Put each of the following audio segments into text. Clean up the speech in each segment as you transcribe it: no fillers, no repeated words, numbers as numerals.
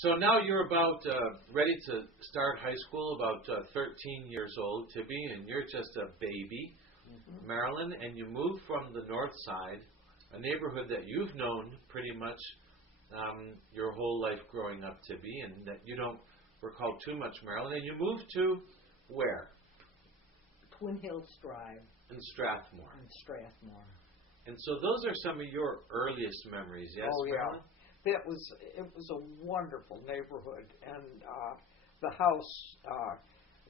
So now you're about ready to start high school, about 13 years old, Tibby, and you're just a baby, Marilyn, and you move from the north side, a neighborhood that you've known pretty much your whole life growing up, Tibby, and that you don't recall too much, Marilyn, and you move to where? Twin Hills Drive. In Strathmore. In Strathmore. And so those are some of your earliest memories, yes, Marilyn? It was a wonderful neighborhood, and the house,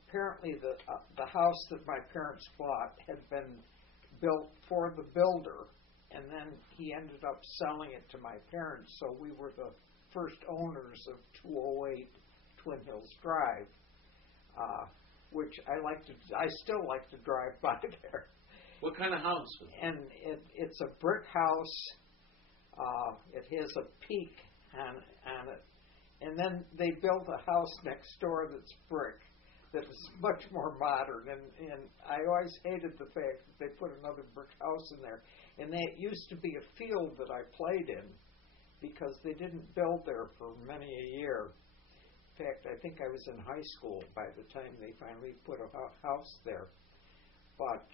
apparently the house that my parents bought had been built for the builder, and then he ended up selling it to my parents, so we were the first owners of 208 Twin Hills Drive, which I still like to drive by there. What kind of house? And it's a brick house. It has a peak on it. And then they built a house next door that's brick that is much more modern. And I always hated the fact that they put another brick house in there. And that used to be a field that I played in because they didn't build there for many a year. In fact, I think I was in high school by the time they finally put a house there. But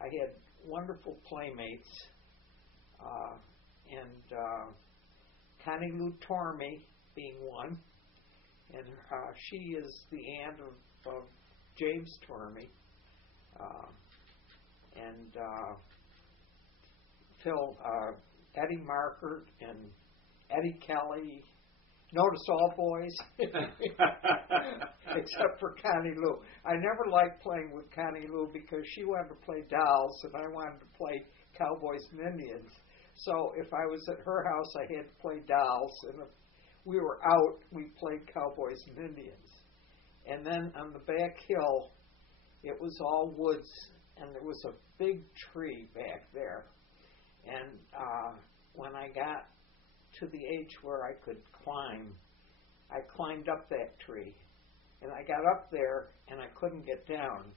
I had wonderful playmates. And Connie Lou Tormey being one, and she is the aunt of James Tormey, and Phil, Eddie Markert, and Eddie Kelly. Notice all boys, except for Connie Lou. I never liked playing with Connie Lou because she wanted to play dolls, and I wanted to play cowboys and Indians. So if I was at her house, I had to play dolls, and if we were out, we played cowboys and Indians. And then on the back hill, it was all woods, and there was a big tree back there. And when I got to the age where I could climb, I climbed up that tree. And I got up there, and I couldn't get down.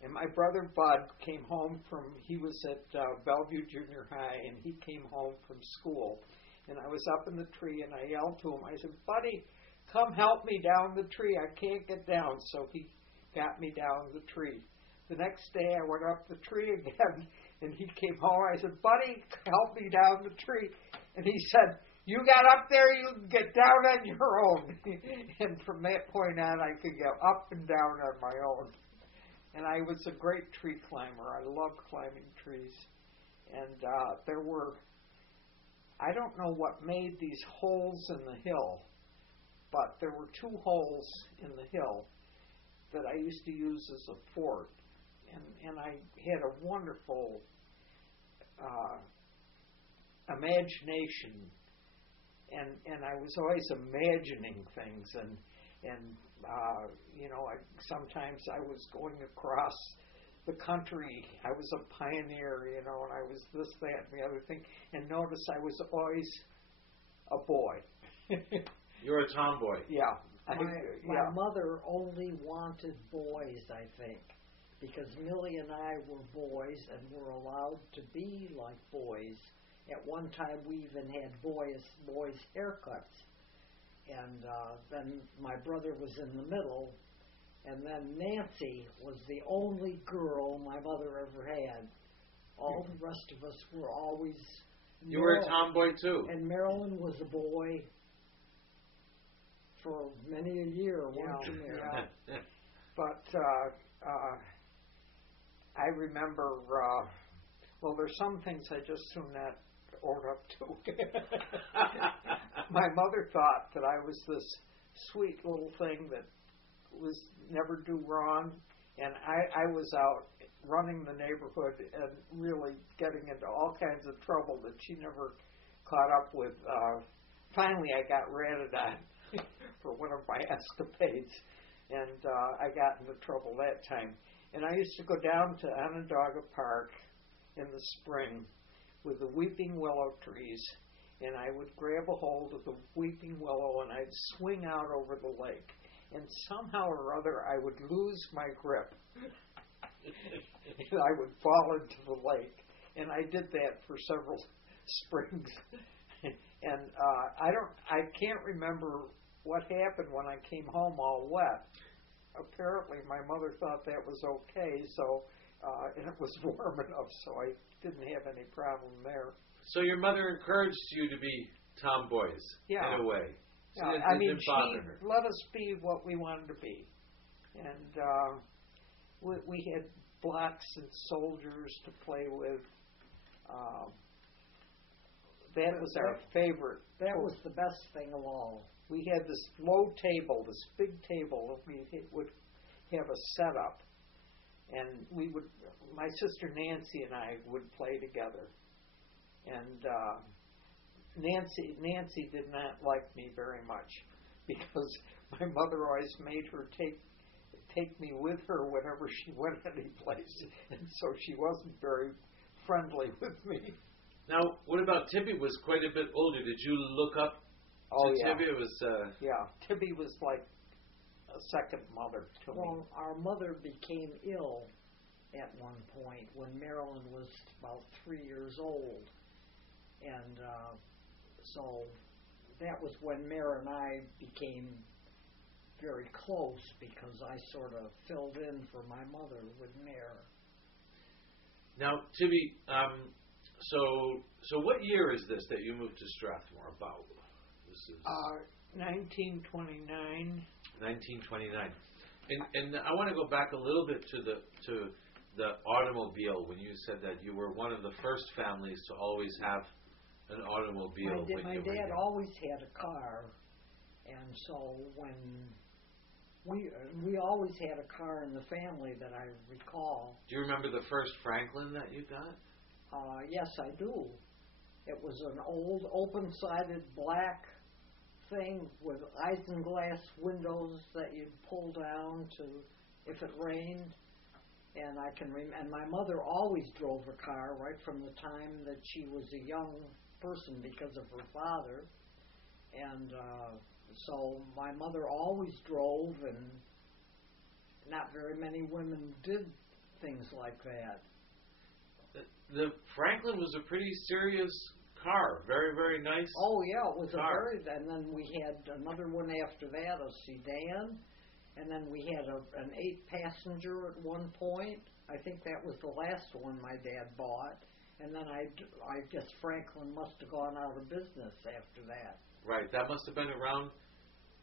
And my brother Bud came home he was at Bellevue Junior High, and he came home from school. And I was up in the tree, and I yelled to him. I said, "Buddy, come help me down the tree. I can't get down." So he got me down the tree. The next day, I went up the tree again, and he came home. I said, "Buddy, help me down the tree." And he said, "You got up there, you can get down on your own." And from that point on, I could go up and down on my own. And I was a great tree climber. I loved climbing trees. And there were, I don't know what made these holes in the hill, but there were 2 holes in the hill that I used to use as a fort. And I had a wonderful imagination. And I was always imagining things. And you know, sometimes I was going across the country. I was a pioneer, you know, and I was this, that, and the other thing. And notice I was always a boy. You're a tomboy. Yeah. My mother only wanted boys, I think, because Millie and I were boys and were allowed to be like boys. At one time, we even had boys' haircuts. And then my brother was in the middle, and then Nancy was the only girl my mother ever had. All the rest of us were always... You were a tomboy, too. And Marilyn was a boy for many a year, weren't you, Marilyn? Yeah. But I remember, well, there's some things I just soon not own up to. My mother thought that I was this sweet little thing that was never do wrong, and I was out running the neighborhood and really getting into all kinds of trouble that she never caught up with. Finally, I got ratted on for one of my escapades, and I got into trouble that time. And I used to go down to Onondaga Park in the spring with the weeping willow trees, and I would grab a hold of the weeping willow and I'd swing out over the lake. And somehow or other I would lose my grip. And I would fall into the lake. And I did that for several springs. And I can't remember what happened when I came home all wet. Apparently, my mother thought that was okay, so and it was warm enough, so I didn't have any problem there. So your mother encouraged you to be tomboys in a way. So I mean, she let us be what we wanted to be, and we had blocks and soldiers to play with. That was our favorite. That was the best thing of all. We had this low table, this big table that we would have a setup, and my sister Nancy and I would play together. And Nancy did not like me very much because my mother always made her take me with her whenever she went any place, and so she wasn't very friendly with me. Now, what about Tibby? Was quite a bit older. Did you look up to Tibby? It was Tibby was like a second mother to me. Well, our mother became ill at one point when Marilyn was about 3 years old, and so that was when Mara and I became very close because I sort of filled in for my mother with Mara. Now, Tibby, so what year is this that you moved to Strathmore? About this is 1929. 1929, and I want to go back a little bit to the automobile when you said that you were one of the first families to always have an automobile. My dad always had a car, and so when we always had a car in the family that I recall. Do you remember the first Franklin that you got? Yes, I do. It was an old open-sided black thing with isinglass windows that you'd pull down to if it rained. And I can and my mother always drove a car right from the time that she was a young person because of her father. And so my mother always drove, and not very many women did things like that. The Franklin was a pretty serious car, very, very nice. Oh yeah, it was car. And then we had another one after that, a sedan, and then we had an 8-passenger at one point. I think that was the last one my dad bought, and then I guess Franklin must have gone out of business after that. Right, that must have been around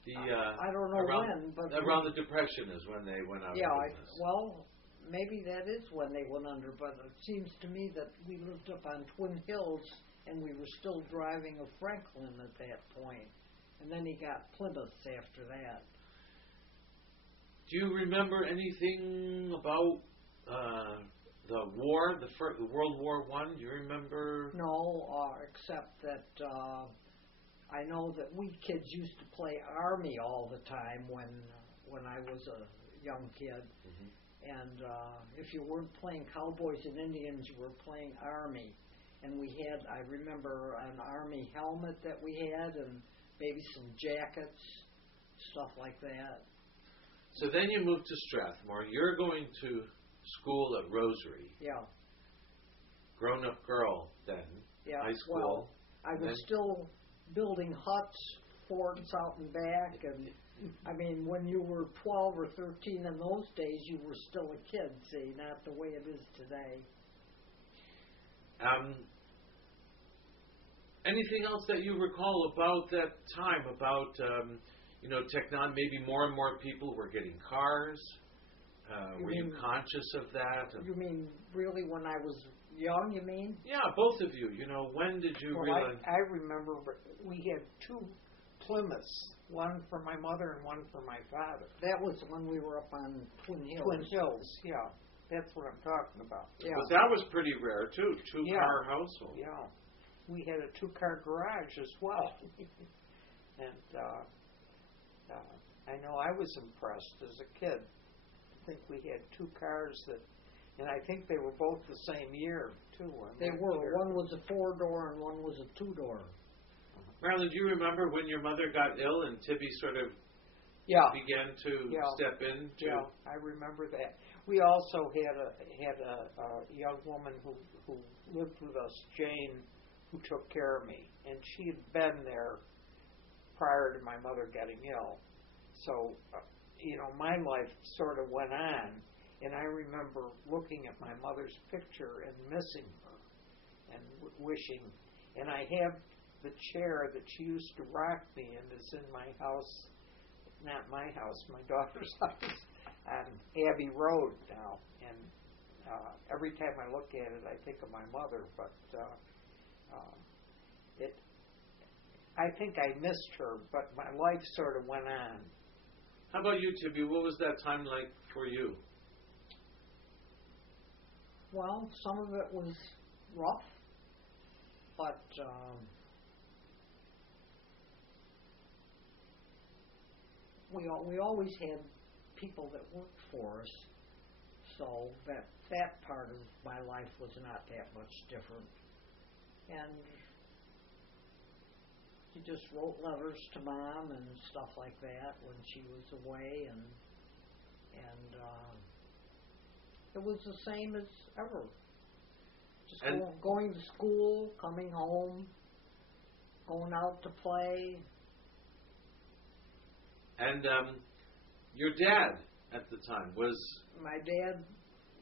the. I don't know when, but around the Depression is when they went out of business. Well. Maybe that is when they went under, but it seems to me that we lived up on Twin Hills and we were still driving a Franklin at that point. And then he got Plymouths after that. Do you remember anything about the war, the World War I? Do you remember? No, except that I know that we kids used to play Army all the time when I was a young kid. Mm-hmm. And if you weren't playing Cowboys and Indians, you were playing Army. And I remember an Army helmet that we had, and maybe some jackets, stuff like that. So then you moved to Strathmore. You're going to school at Rosary. Yeah. Grown-up girl then. Yeah. High school. Well, I was still building huts, forts out and back, and I mean, when you were 12 or 13 in those days, you were still a kid, see, not the way it is today. Anything else that you recall about that time, about, technology, maybe more and more people were getting cars? Were you conscious of that? You mean really when I was young, you mean? Yeah, both of you. When did you realize? I remember we had 2 Plymouths. One for my mother and one for my father. That was when we were up on Twin Hills. Twin Hills, yeah. That's what I'm talking about. Yeah. But that was pretty rare, too. 2-car household. Yeah. We had a 2-car garage as well. And I know I was impressed as a kid. I think we had 2 cars and I think they were both the same year, too. They were. One was a 4-door and one was a 2-door. Marilyn, do you remember when your mother got ill and Tibby sort of began to step in? Yeah, I remember that. We also had a young woman who lived with us, Jane, who took care of me, and she had been there prior to my mother getting ill. So, my life sort of went on, and I remember looking at my mother's picture and missing her and wishing. And I have the chair that she used to rock me in is in my house, not my house, my daughter's house on Abbey Road now. And every time I look at it, I think of my mother. But I think I missed her, but my life sort of went on. How about you, Tibby? What was that time like for you? Well, some of it was rough, but we always had people that worked for us, so that part of my life was not that much different. And she just wrote letters to Mom and stuff like that when she was away, and it was the same as ever. Just going to school, coming home, going out to play. And your dad at the time was... My dad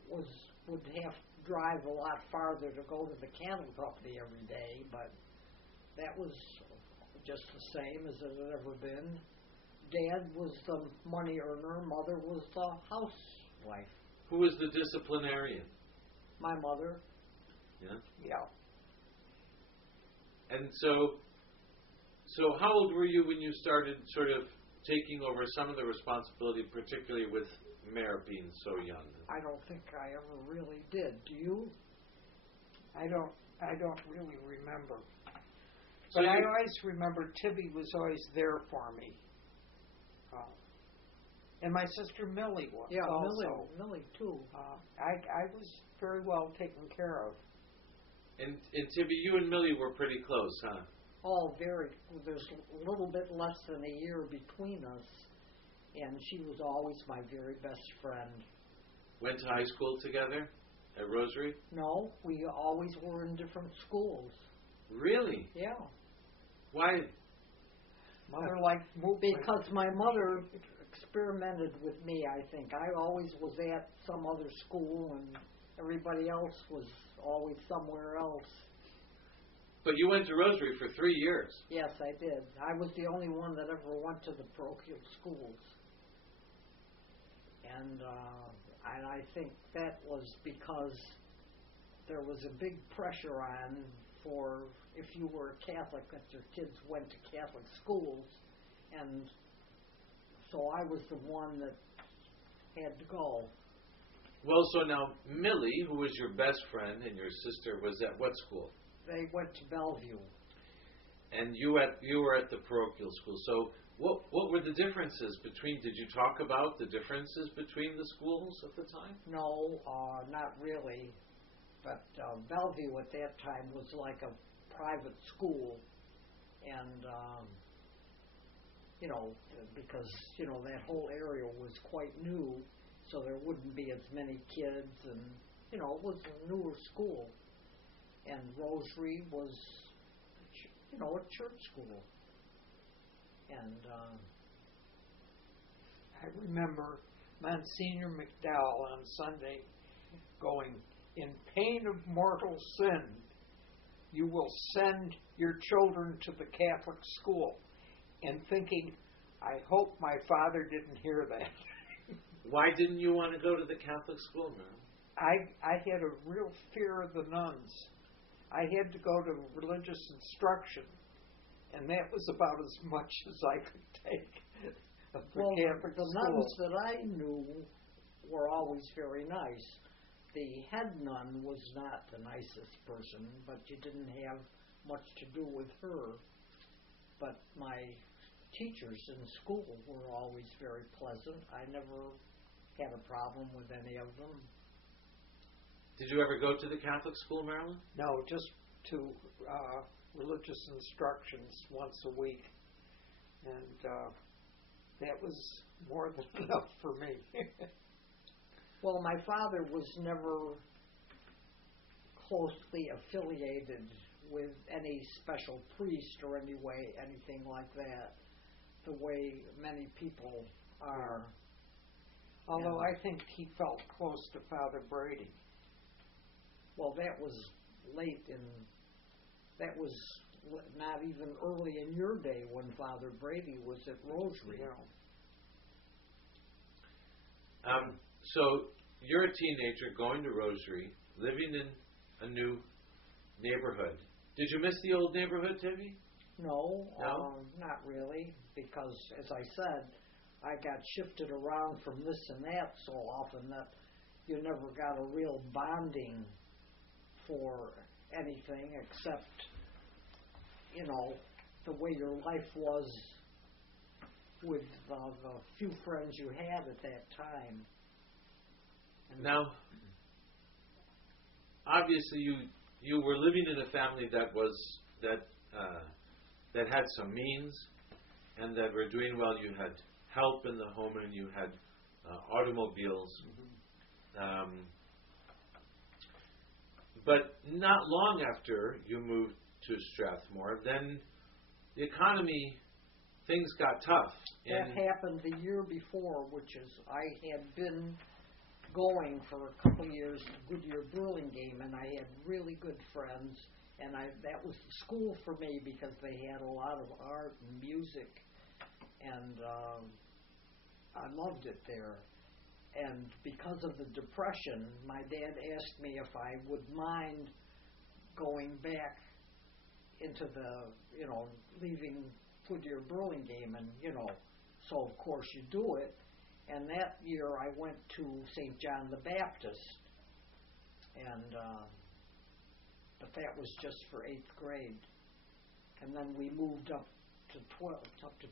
would have to drive a lot farther to go to the cattle company every day, but that was just the same as it had ever been. Dad was the money earner, Mother was the housewife. Who was the disciplinarian? My mother. Yeah? Yeah. And so how old were you when you started sort of taking over some of the responsibility, particularly with Mare being so young? I don't think I ever really did. Do you? I don't really remember. But I always remember Tibby was always there for me. And my sister Millie was also. Millie too. I was very well taken care of. And Tibby, you and Millie were pretty close, huh? Oh, very. There's a little bit less than a year between us, and she was always my very best friend. Went to high school together at Rosary? No, we always were in different schools. Really? Yeah. Why? Mother liked movement. Because my mother experimented with me, I think. I always was at some other school, and everybody else was always somewhere else. But you went to Rosary for 3 years. Yes, I did. I was the only one that ever went to the parochial schools. And I think that was because there was a big pressure on for if you were a Catholic that your kids went to Catholic schools, and so I was the one that had to go. Well, so now Millie, who was your best friend, and your sister was at what school? They went to Bellevue. And you were at the parochial school. So what were the differences between? Did you talk about the differences between the schools at the time? No, not really. But Bellevue at that time was like a private school, and because that whole area was quite new, so there wouldn't be as many kids, and it was a newer school. And Rosary was, a church school. And I remember Monsignor McDowell on Sunday going, "In pain of mortal sin, you will send your children to the Catholic school," and thinking, I hope my father didn't hear that. Why didn't you want to go to the Catholic school, man? I had a real fear of the nuns. I had to go to religious instruction, and that was about as much as I could take of the Catholic the school. nuns that I knew were always very nice. The head nun was not the nicest person, but you didn't have much to do with her. But my teachers in school were always very pleasant. I never had a problem with any of them. Did you ever go to the Catholic school, Marilyn? No, just to religious instructions once a week. And that was more than enough for me. Well, my father was never closely affiliated with any special priest or anything like that, the way many people are. Although I think he felt close to Father Brady. Well, that was that was not even early in your day when Father Brady was at Rosary. So you're a teenager going to Rosary, living in a new neighborhood. Did you miss the old neighborhood, Tibby? No, not really, because as I said, I got shifted around from this and that so often that you never got a real bonding for anything except, the way your life was with the few friends you had at that time. And now, obviously, you were living in a family that had some means and that were doing well. You had help in the home and you had automobiles. But not long after you moved to Strathmore, then the economy, things got tough. That happened the year before, which is I had been going for a couple of years to Goodyear Burlingame, and I had really good friends, and that was the school for me because they had a lot of art and music, and I loved it there. And because of the Depression, my dad asked me if I would mind going back into leaving Goodyear Burlingame, and, so of course you do it. And that year I went to St. John the Baptist, and but that was just for 8th grade. And then we moved up to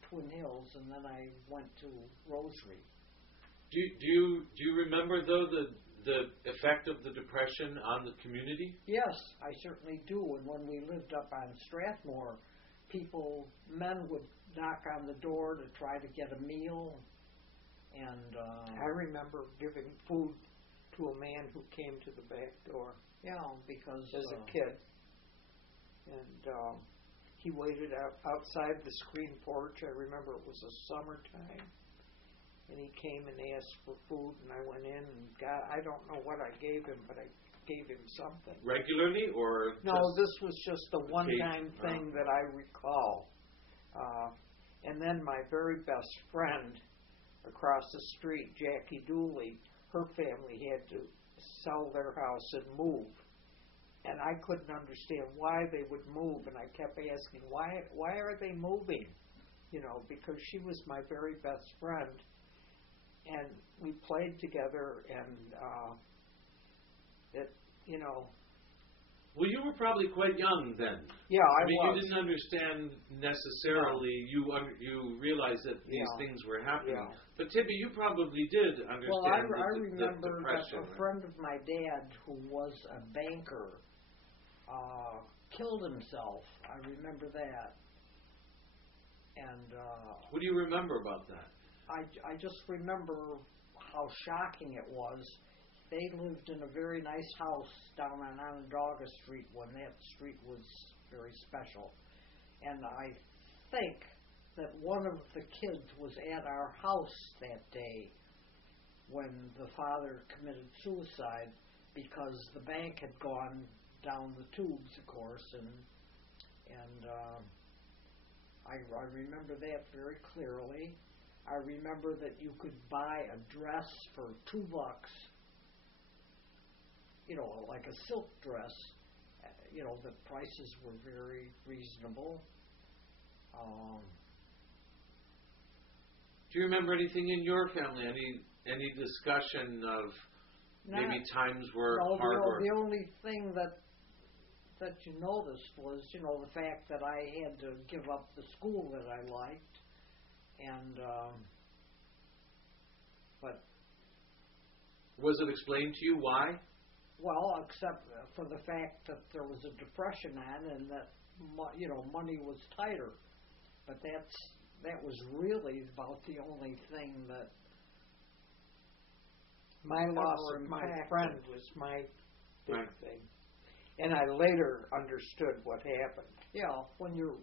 Twin Hills, and then I went to Rosary. Do you remember, though, the effect of the Depression on the community? Yes, I certainly do. And when we lived up on Strathmore, men would knock on the door to try to get a meal. And I remember giving food to a man who came to the back door. Yeah, because as a kid, and he waited outside the screen porch. I remember it was a summertime. And he came and asked for food, and I went in and I don't know what I gave him, but I gave him something. Regularly, or? No, this was just a one-time thing that I recall. And then my very best friend across the street, Jackie Dooley, her family had to sell their house and move. And I couldn't understand why they would move, and I kept asking, why are they moving? Because she was my very best friend. And we played together, and Well, you were probably quite young then. Yeah, I mean, was. You didn't understand necessarily. No. You realized that these things were happening. Yeah. But Tibby, you probably did understand. Well, I remember the that a friend of my dad, who was a banker, killed himself. I remember that. And what do you remember about that? I just remember how shocking it was. They lived in a very nice house down on Onondaga Street when that street was very special. And I think that one of the kids was at our house that day when the father committed suicide because the bank had gone down the tubes, of course, and I remember that very clearly. I remember that you could buy a dress for $2, like a silk dress. The prices were very reasonable. Do you remember anything in your family? Any discussion of maybe times were hard? The only thing that you noticed was, the fact that I had to give up the school that I liked. And, but... Was it explained to you why? Well, except for the fact that there was a depression on and that, money was tighter. But that was really about the only thing that... My loss of my friend was my big thing. And I later understood what happened. Yeah, when you're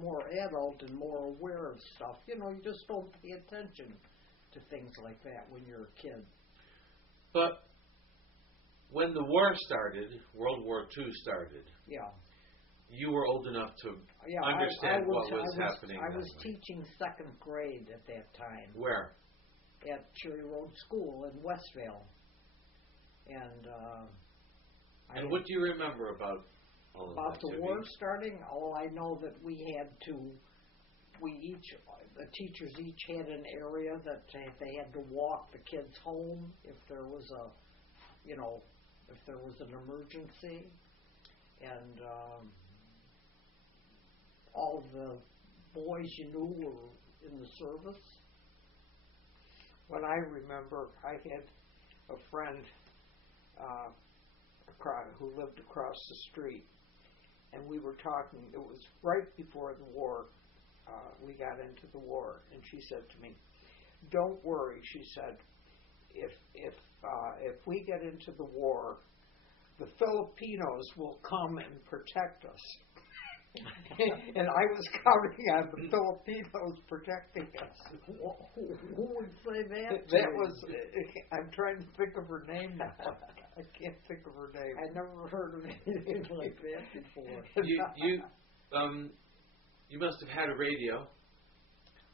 more adult and more aware of stuff, you just don't pay attention to things like that when you're a kid. But when the war started, World War II started. Yeah. You were old enough to understand what was happening. I was teaching second grade at that time. Where? At Cherry Road School in Westvale. And what do you remember about all of that? About the war starting? Oh, I know that the teachers each had an area that they had to walk the kids home if there was an emergency. And all the boys you knew were in the service. When I remember, I had a friend who lived across the street, and we were talking. It was right before the war. We got into the war, and she said to me, "Don't worry," she said. If we get into the war, the Filipinos will come and protect us." And I was counting on the Filipinos protecting us. Who would say that? That was. I'm trying to think of her name now. I can't think of her name. I never heard of anything like that before. You must have had a radio.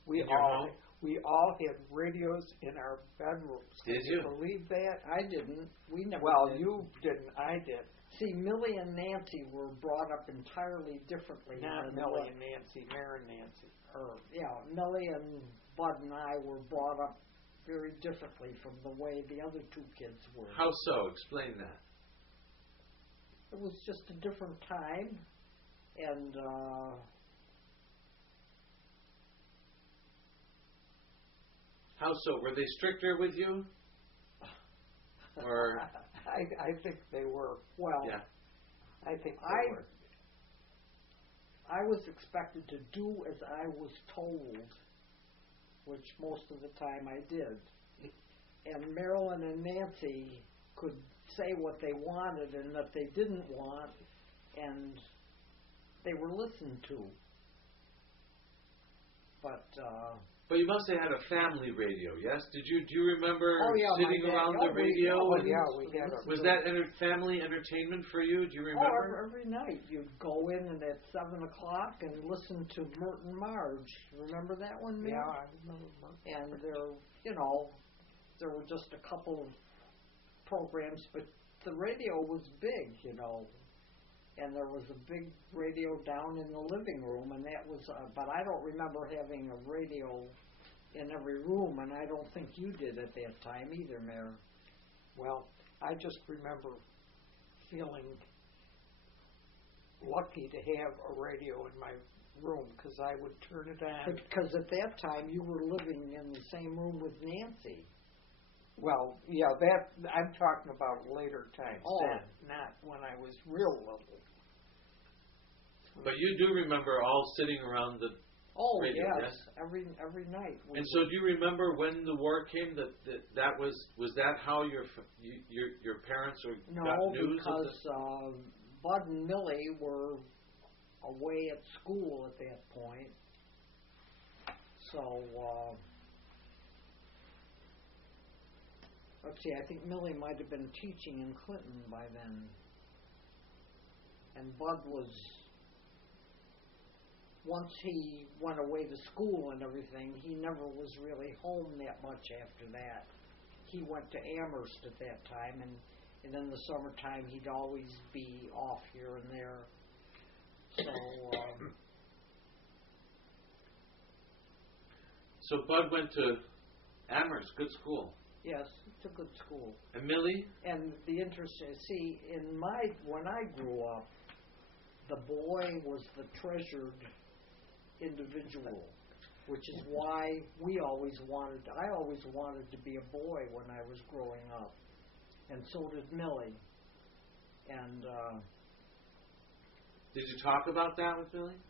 We all had radios in our bedrooms. Did Can you believe that? I didn't. We never. Well, did. You didn't. I did. See, Millie and Nancy were brought up entirely differently. Not Millie and Nancy, Mary and Nancy. Millie and Bud and I were brought up very differently from the way the other two kids were. How so? Explain that. It was just a different time, and how so? Were they stricter with you? Or I think they were. Well, yeah. I think they were. I was expected to do as I was told, which most of the time I did. And Marilyn and Nancy could say what they wanted and that they didn't want, and they were listened to. But you must have had a family radio, yes? Do you remember sitting around the we radio? had a. Was that family entertainment for you? Do you remember? Oh, every night you'd go in and at 7 o'clock and listen to Mert and Marge. Remember that one, Mary? Yeah, I remember Mert. And there were just a couple of programs, but the radio was big, and there was a big radio down in the living room, and that was, but I don't remember having a radio in every room, and I don't think you did at that time either, Mayor. Well, I just remember feeling lucky to have a radio in my room, because I would turn it on. Because at that time, you were living in the same room with Nancy. Well, yeah, I'm talking about later times. Oh. Not when I was real little. But you do remember all sitting around the radio, yes? Every night. And so do you remember when the war came that was that how your parents got news? No, because Bud and Millie were away at school at that point. So, let's see, I think Millie might have been teaching in Clinton by then. And Bud was, once he went away to school and everything, he never was really home that much after that. He went to Amherst at that time, and in the summertime he'd always be off here and there. So Bud went to Amherst, good school. Yes, it's a good school. And Millie? And the interesting, see, when I grew up, the boy was the treasured individual, which is why I always wanted to be a boy when I was growing up, and so did Millie. And did you talk about that with Millie?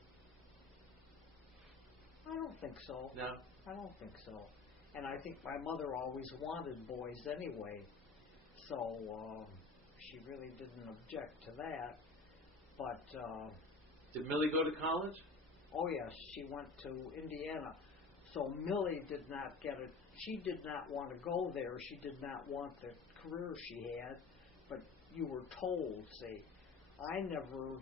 I don't think so. No, I don't think so. And I think my mother always wanted boys anyway, so she really didn't object to that. But did Millie go to college? Oh yes, she went to Indiana. So Millie did not get it. She did not want to go there. She did not want the career she had. But you were told, see, I never.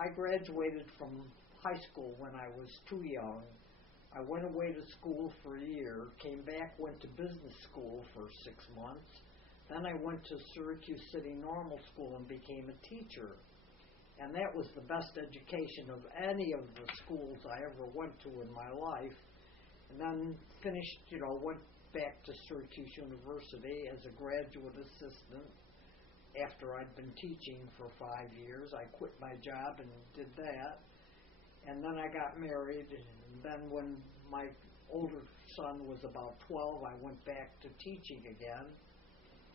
I graduated from high school when I was too young. I went away to school for a year, came back, went to business school for 6 months. Then I went to Syracuse City Normal School and became a teacher. And that was the best education of any of the schools I ever went to in my life. And then finished, went back to Syracuse University as a graduate assistant. After I'd been teaching for 5 years, I quit my job and did that. And then I got married. And then when my older son was about 12, I went back to teaching again.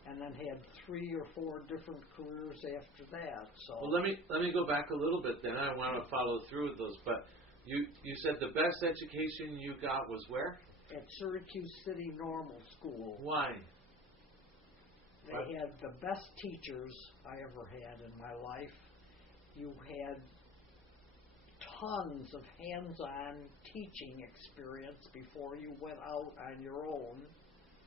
And then had 3 or 4 different careers after that. So well, let me go back a little bit. Then I want to follow through with those. But you said the best education you got was where? At Syracuse City Normal School. Why? They had the best teachers I ever had in my life. You had tons of hands-on teaching experience before you went out on your own.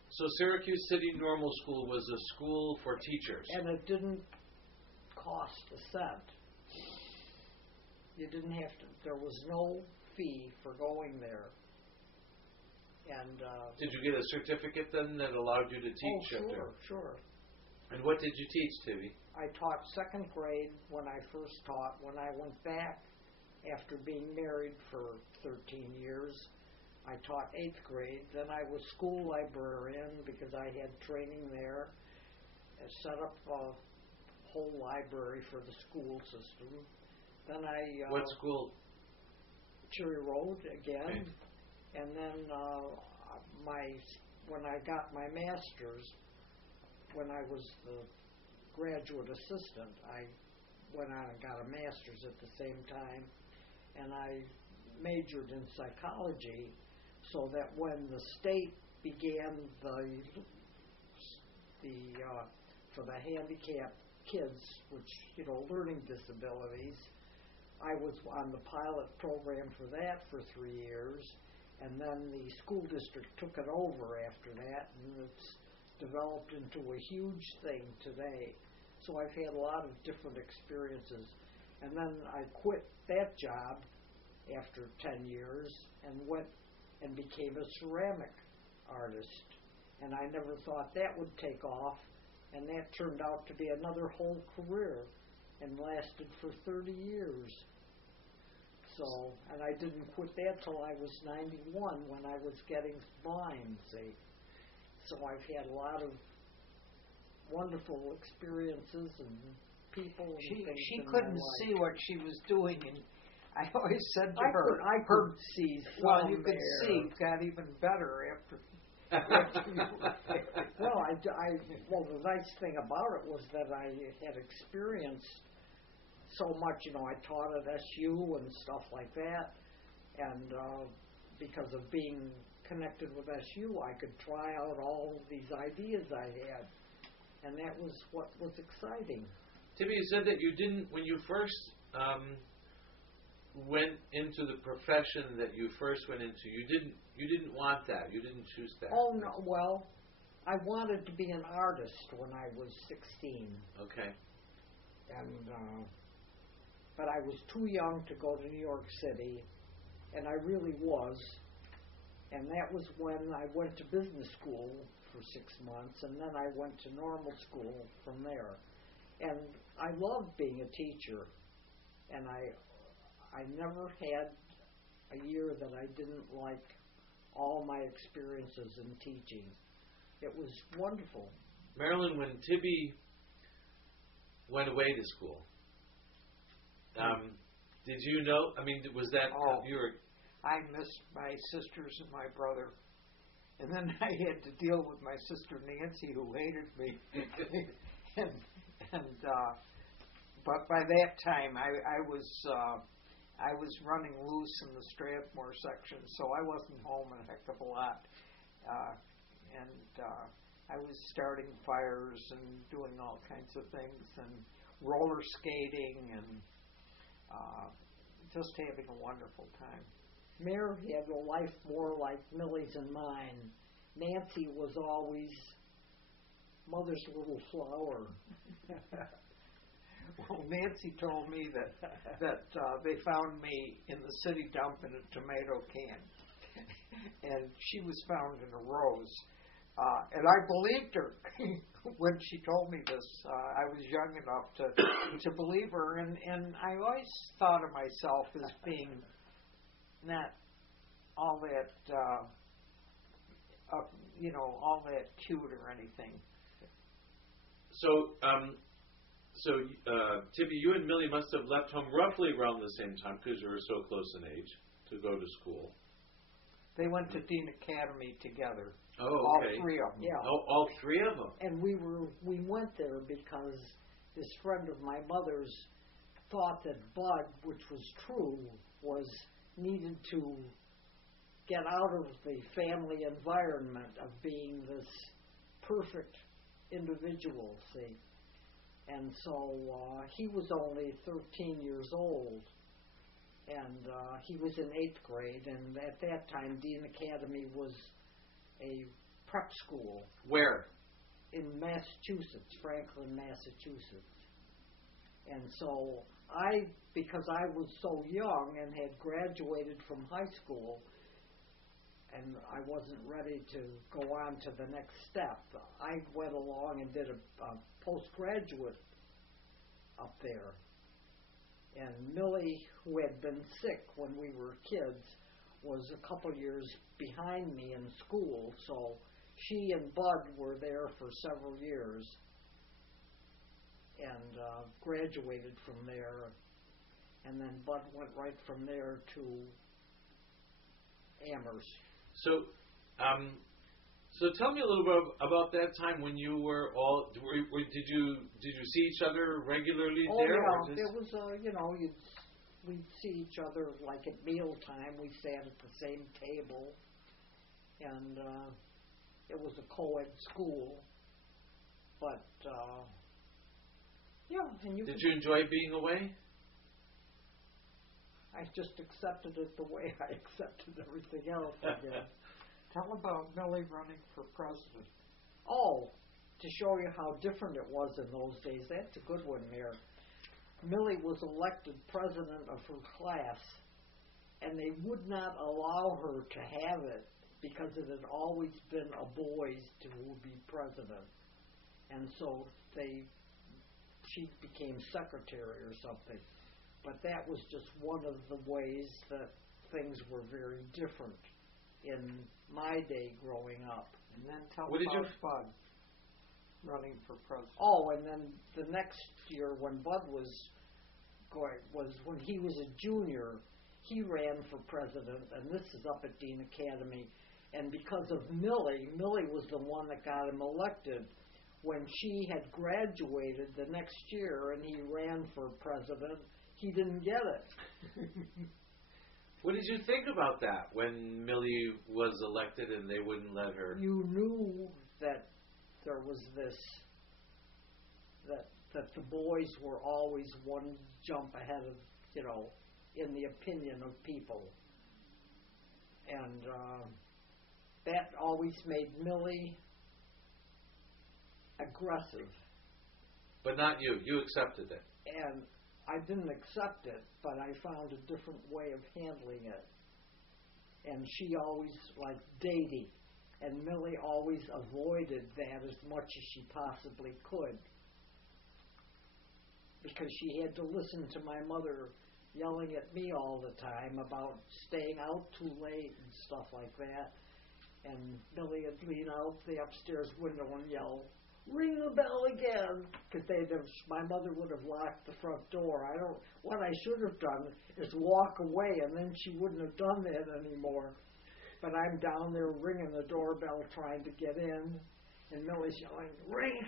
So Syracuse City Normal School was a school for teachers. And it didn't cost a cent. You didn't have to, there was no fee for going there. And did you get a certificate then that allowed you to teach? Oh, sure. And what did you teach, Tibby? I taught 2nd grade when I first taught. When I went back after being married for 13 years, I taught 8th grade. Then I was school librarian because I had training there. I set up a whole library for the school system. Then I... what school? Cherry Road again. Okay. And then when I got my master's, when I was the graduate assistant, I went on and got a master's at the same time. And I majored in psychology, so that when the state began for the handicapped kids, which, learning disabilities, I was on the pilot program for that for 3 years, and then the school district took it over after that, and it's developed into a huge thing today. So I've had a lot of different experiences. And then I quit that job after 10 years and went and became a ceramic artist. And I never thought that would take off, and that turned out to be another whole career and lasted for 30 years. So, and I didn't quit that till I was 91 when I was getting blind, see. So I've had a lot of wonderful experiences and people and things. She couldn't see what she was doing, and I always said to her, I could see some. Well, you could see. It got even better after you were there. Well, the nice thing about it was that I had experienced so much. I taught at SU and stuff like that, and because of being connected with SU, I could try out all these ideas I had, and that was what was exciting. Tibby, you said that you didn't, when you first went into the profession that you first went into, you didn't want that. You didn't choose that. Oh no! Well, I wanted to be an artist when I was 16. Okay. And but I was too young to go to New York City, and I really was. And that was when I went to business school for 6 months, and then I went to normal school from there. And I loved being a teacher, and I never had a year that I didn't like all my experiences in teaching. It was wonderful. Marilyn, when Tibby went away to school, did you know? I mean, was that you were? I missed my sisters and my brother, and then I had to deal with my sister Nancy, who hated me. But by that time, I was running loose in the Strathmore section, so I wasn't home a heck of a lot. and I was starting fires and doing all kinds of things and roller skating and just having a wonderful time. Mary had a life more like Millie's and mine. Nancy was always mother's little flower. Well, Nancy told me that they found me in the city dump in a tomato can, and she was found in a rose. And I believed her when she told me this. I was young enough to believe her, and I always thought of myself as being not all that, all that cute or anything. So, Tibby, you and Millie must have left home roughly around the same time because you were so close in age to go to school. They went to Dean Academy together. Oh, okay. All three of them. Yeah. Oh, all three of them. And we went there because this friend of my mother's thought that Bud, which was true, was needed to get out of the family environment of being this perfect individual, see. And so he was only 13 years old, and he was in 8th grade, and at that time Dean Academy was a prep school. Where? In Massachusetts, Franklin, Massachusetts. And so because I was so young and had graduated from high school, and I wasn't ready to go on to the next step, I went along and did a postgraduate up there. And Millie, who had been sick when we were kids, was a couple years behind me in school, so she and Bud were there for several years and graduated from there. And then Bud went right from there to Amherst. So tell me a little bit about that time when you were all. Did you see each other regularly there? Oh yeah, it was we'd see each other like at mealtime. We sat at the same table, and it was a co-ed school. But yeah, and did you enjoy being away? I just accepted it the way I accepted everything else, I guess. Tell about Millie running for president. Oh, to show you how different it was in those days. That's a good one, Mayor. Millie was elected president of her class, and they would not allow her to have it because it had always been a boys to be president. And so she became secretary or something. But that was just one of the ways that things were very different in my day growing up. And then tell about Bud running for president. Oh, and then the next year when Bud was when he was a junior, he ran for president, and this is up at Dean Academy. And because of Millie was the one that got him elected. When she had graduated the next year and he ran for president, he didn't get it. What did you think about that when Millie was elected and they wouldn't let her? You knew that there was this, that the boys were always one jump ahead of, in the opinion of people. And that always made Millie aggressive. But not you. You accepted it. And I didn't accept it, but I found a different way of handling it. And she always liked dating, and Millie always avoided that as much as she possibly could, because she had to listen to my mother yelling at me all the time about staying out too late and stuff like that. And Millie would lean out the upstairs window and yell, "Ring the bell again," because my mother would have locked the front door. What I should have done is walk away, and then she wouldn't have done that anymore. But I'm down there ringing the doorbell trying to get in, and Millie's yelling, ring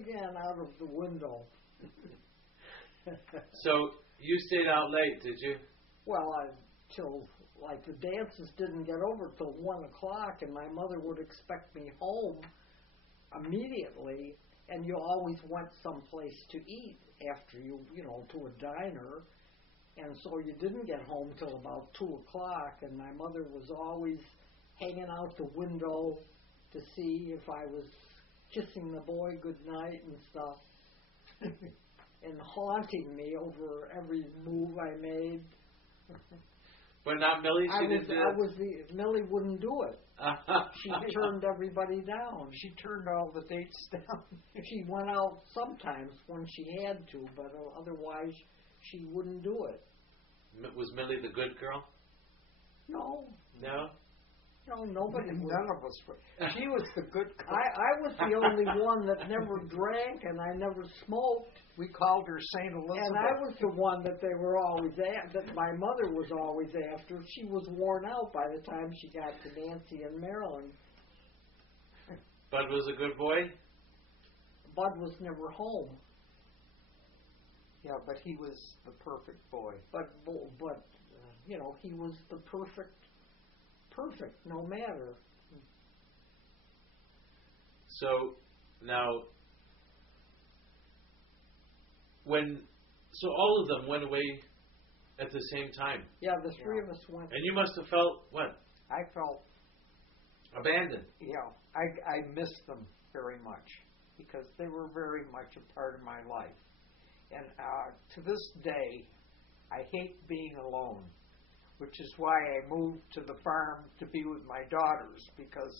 again," out of the window. So you stayed out late, did you? Well, till, like, the dances didn't get over till 1 o'clock, and my mother would expect me home immediately, and you always went someplace to eat after to a diner, and so you didn't get home till about 2 o'clock, and my mother was always hanging out the window to see if I was kissing the boy goodnight and stuff, and haunting me over every move I made. But not Millie? Millie wouldn't do it. She turned everybody down. She turned all the dates down. She went out sometimes when she had to, but otherwise she wouldn't do it. Was Millie the good girl? No. No? No, nobody. None of us were. She was the good girl. I was the only one that never drank, and I never smoked. We called her St. Elizabeth. And I was the one that they were always that my mother was always after. She was worn out by the time she got to Nancy and Marilyn. Bud was a good boy? Bud was never home. Yeah, but he was the perfect boy. But he was the perfect, no matter. So, now, so all of them went away at the same time? Yeah, the three of us went. And you must have felt, what? I felt... abandoned. Yeah, I missed them very much because they were very much a part of my life. And to this day, I hate being alone, which is why I moved to the farm to be with my daughters, because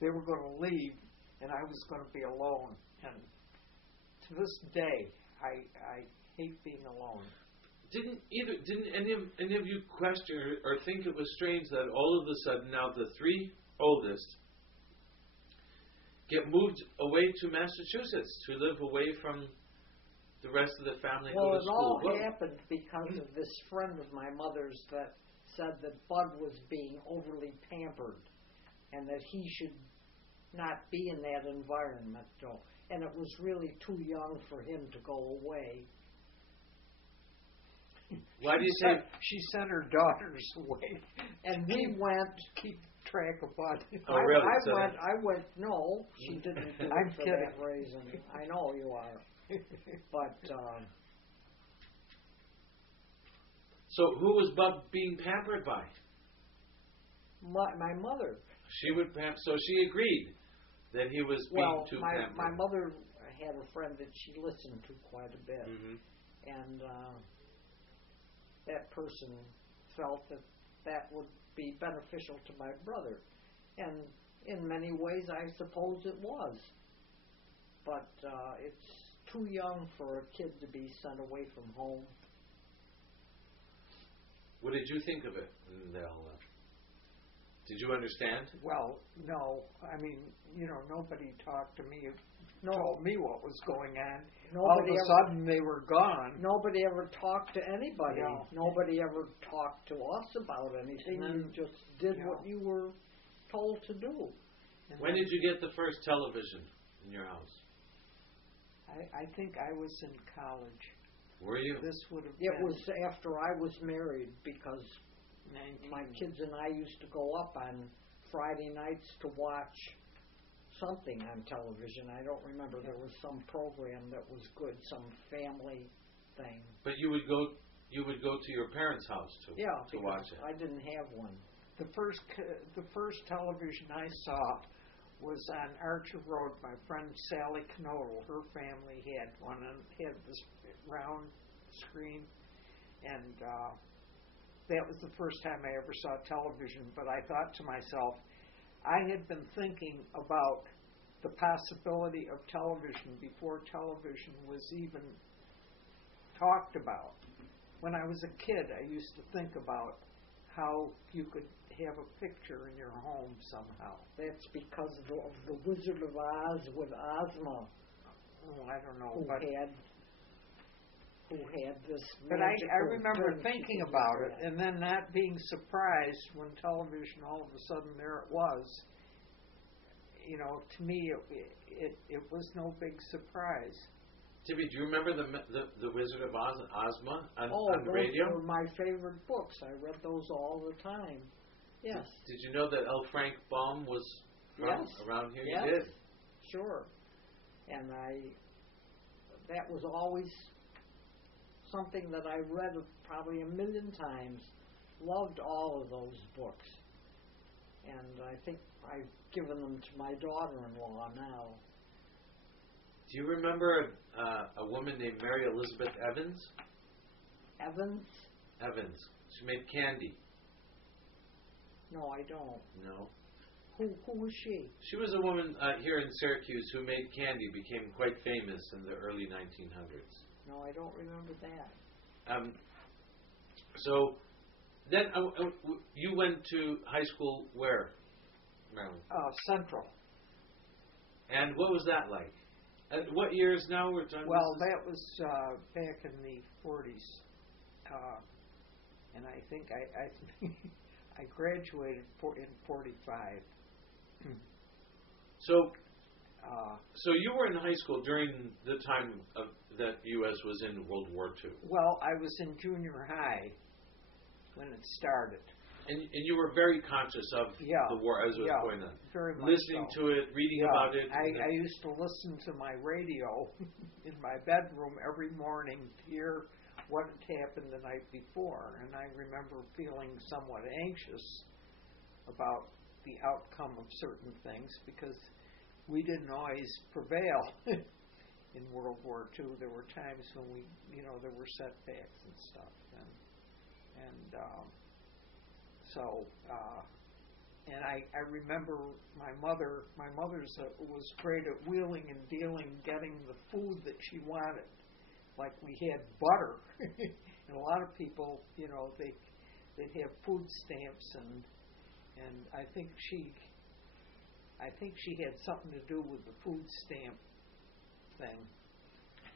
they were going to leave and I was going to be alone. And to this day, I hate being alone. Didn't any of you question or think it was strange that all of a sudden now the three oldest get moved away to Massachusetts to live away from the rest of the family? Well, go to it school? all happened because of this friend of my mother's that said that Bud was being overly pampered and that he should not be in that environment. And it was really too young for him to go away. Why do you say she sent her daughters away? And we went keep track of Bud. Oh, really? I went. No, she didn't do I'm it for kidding. that reason. I know you are, but. So who was Bud being pampered by? My mother. She would so she agreed that he was being too pampered. My mother had a friend that she listened to quite a bit, and that person felt that would be beneficial to my brother, and in many ways I suppose it was, but it's too young for a kid to be sent away from home. What did you think of it? Did you understand? Well, no. I mean, nobody talked to me, told me what was going on. All of a sudden, they were gone. Nobody ever talked to anybody. Yeah. Nobody ever talked to us about anything. You just did what you were told to do. When did you get the first television in your house? I think I was in college. Were you? This would have It been... was after I was married, because my kids and I used to go up on Friday nights to watch something on television. I don't remember. There was some program that was good, some family thing. But you would go to your parents' house to watch it. I didn't have one. The first television I saw was on Archer Road. My friend Sally Knodel, her family had one, and had this round screen, and that was the first time I ever saw television. But I thought to myself, I had been thinking about the possibility of television before television was even talked about. When I was a kid, I used to think about how you could have a picture in your home somehow. That's because of the Wizard of Oz with Ozma. Oh, I don't know. Who had this. But I remember thinking about it and then not being surprised when television all of a sudden there it was. To me it was no big surprise. Tibby, do you remember the Wizard of Oz, Ozma, on the those radio? were my favorite books. I read those all the time. Yes. Did you know that L. Frank Baum was from around here? Yes. You did? Sure. And that was always something that I read probably a million times. Loved all of those books. And I think I've given them to my daughter-in-law now. Do you remember a woman named Mary Elizabeth Evans? Evans? Evans. She made candy. No, I don't. No. Who was she? She was a woman here in Syracuse who made candy, became quite famous in the early 1900s. No, I don't remember that. So then you went to high school where, Marilyn? Central. And what was that like? What years now we're talking? Well, that was back in the 40s, and I think I graduated in 45. So you were in high school during the time that U.S. was in World War II. Well, I was in junior high when it started. And you were very conscious of the war as it was going on. Very much listening so. to it, reading about it. I used to listen to my radio in my bedroom every morning to hear what had happened the night before. And I remember feeling somewhat anxious about the outcome of certain things because we didn't always prevail in World War II. There were times when there were setbacks and stuff. And I remember my mother's was great at wheeling and dealing, getting the food that she wanted. Like we had butter, and a lot of people, they'd have food stamps, and I think she had something to do with the food stamp thing.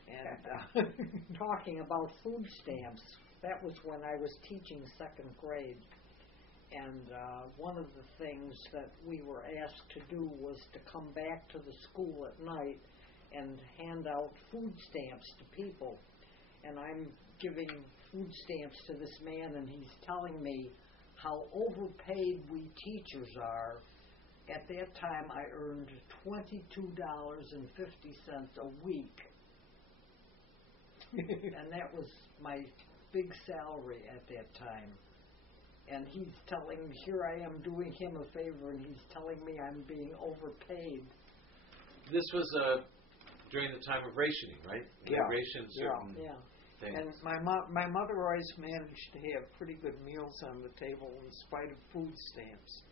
And talking about food stamps, that was when I was teaching second grade. And one of the things that we were asked to do was to come back to the school at night and hand out food stamps to people. And I'm giving food stamps to this man, and he's telling me how overpaid we teachers are. At that time, I earned $22.50 a week. And that was my big salary at that time. And he's telling me, here I am doing him a favor, and he's telling me I'm being overpaid. This was during the time of rationing, right? Yeah. Ration certain things. And my mother always managed to have pretty good meals on the table in spite of food stamps.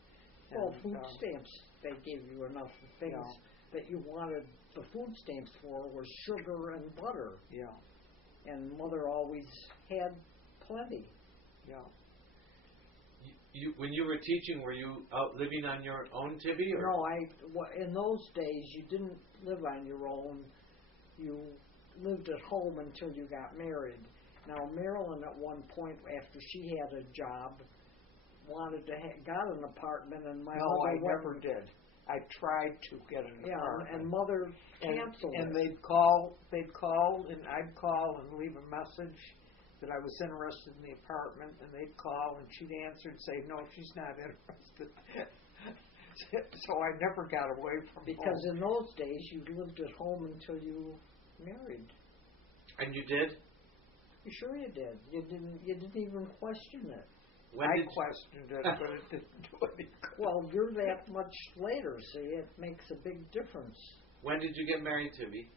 Well, food stamps, they gave you enough things that you wanted. The food stamps for was sugar and butter. Yeah. And Mother always had plenty. Yeah. When you were teaching, were you out living on your own, Tibby? Or? No, in those days, you didn't live on your own. You lived at home until you got married. Now, Marilyn, at one point, after she had a job, wanted to got an apartment, and my mother I never did. I tried to get an apartment. And Mother canceled it. And they'd call, and I'd call and leave a message that I was interested in the apartment, and they'd call, and she'd answer and say, no, she's not interested. So I never got away from because home. In those days, you lived at home until you married. And you did? Sure you did. You didn't even question it. I questioned it, but it didn't do any good. Well, you're that much later, see, it makes a big difference. When did you get married, Tibby?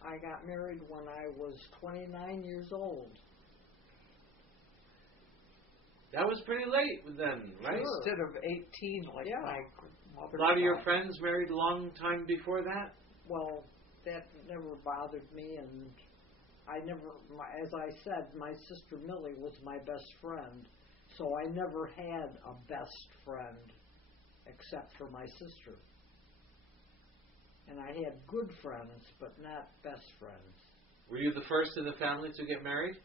I got married when I was 29 years old. That was pretty late then, right? Sure. Instead of 18 like my mother. A lot of your friends married a long time before that? Well, that never bothered me, and I never, as I said, my sister Millie was my best friend, so I never had a best friend except for my sister. And I had good friends, but not best friends. Were you the first in the family to get married?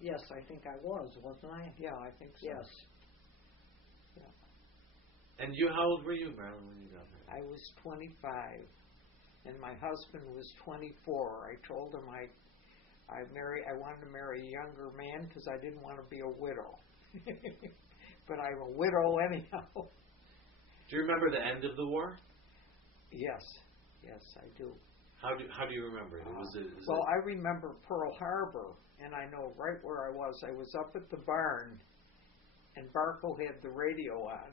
Yes, I think I was, wasn't I? Yeah, I think so. Yes. Yeah. And how old were you, Marilyn, when you got married? I was 25. and my husband was 24. I told him I wanted to marry a younger man because I didn't want to be a widow. But I'm a widow anyhow. Do you remember the end of the war? Yes, I do. How do you remember it? I remember Pearl Harbor, and I know right where I was. I was up at the barn, and Barco had the radio on,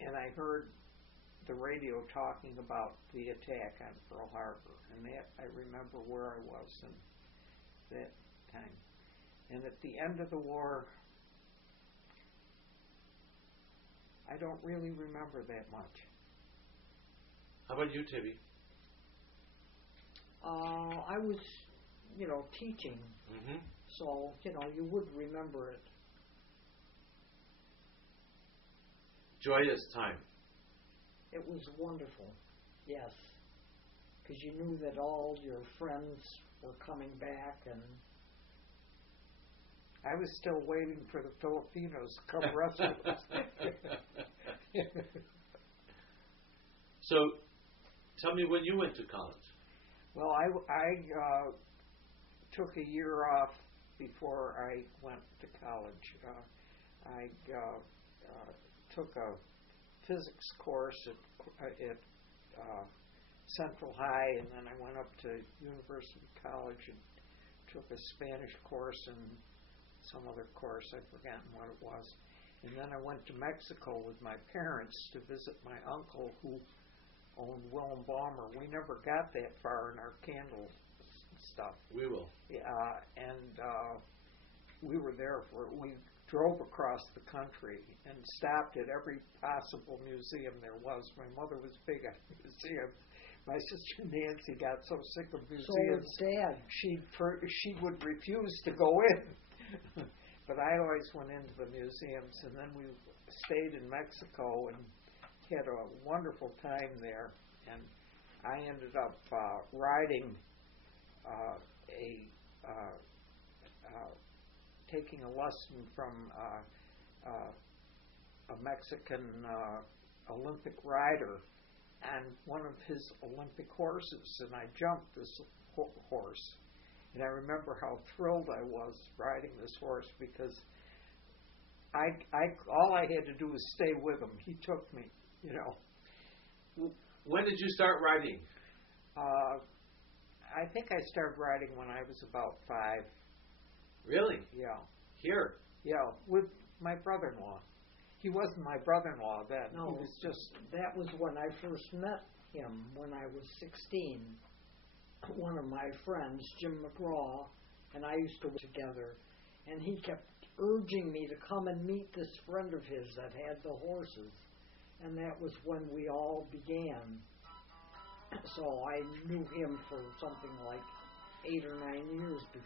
and I heard the radio talking about the attack on Pearl Harbor, and that I remember where I was in that time. And at the end of the war, I don't really remember that much. How about you, Tibby? I was, teaching, so, you would remember it. Joyous time. It was wonderful, yes, because you knew that all your friends were coming back, and I was still waiting for the Filipinos to come rescue us. So, tell me when you went to college. Well, I took a year off before I went to college. I took a physics course at Central High, and then I went up to University College and took a Spanish course and some other course. I've forgotten what it was. And then I went to Mexico with my parents to visit my uncle who owned Willem Balmer. We never got that far in our candle stuff. We will. And we were there we drove across the country and stopped at every possible museum there was. My mother was big on museums. My sister Nancy got so sick of museums. So was Dad. She would refuse to go in. But I always went into the museums, and then we stayed in Mexico and had a wonderful time there. And I ended up riding taking a lesson from a Mexican Olympic rider on one of his Olympic horses, and I jumped this horse. And I remember how thrilled I was riding this horse because all I had to do was stay with him. He took me, When did you start riding? I think I started riding when I was about 5. Really? Yeah. Here? Yeah, with my brother-in-law. He wasn't my brother-in-law then. No, he was just... That was when I first met him, when I was 16. One of my friends, Jim McGraw, and I used to work together, and he kept urging me to come and meet this friend of his that had the horses, and that was when we all began. So I knew him for something like 8 or 9 years before